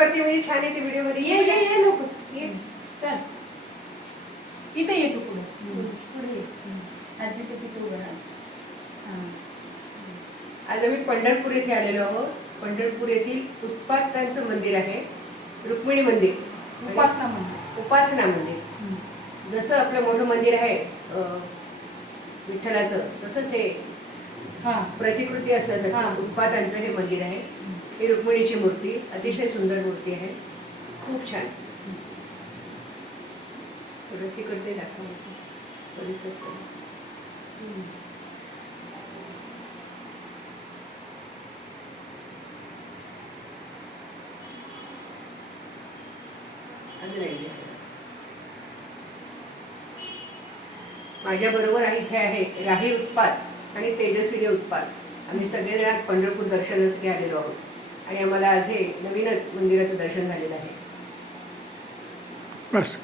करते म्हणजे छान येते व्हिडिओमध्ये. ये ये ये लवकर. ये. चल. इथे ये तू पुढे. पुढे ये. आजी ते तिथे उभं राहा. आज आम्ही पंढरपूर येथे आलेलो आहोत. पंढरपूर येथील उत्पादकांचं मंदिर आहे. रुक्मिणी मंदिर. उपासना म्हणा उपासना मंदिर. जसं आपलं मोठं मंदिर आहे विठ्ठलाचं तसंच हे हां. प्रतिकृती असल्यासाठी हा. उत्पादांचं हे मंदिर आहे. ही रुक्मिणीची मूर्ती अतिशय सुंदर मूर्ती आहे. खूप छान. थोडं तिकडचे दाखवा परिसर अजून माझ्या बरोबर आहे इथे आहे राही उत्पाद आणि तेजस्विनी उत्पाद आम्ही सगळेजण आज पंढरपूर दर्शनासाठी आलेलो आहोत. आणि आम्हाला आज हे नवीनच मंदिराचं दर्शन झालेलं आहे. बस.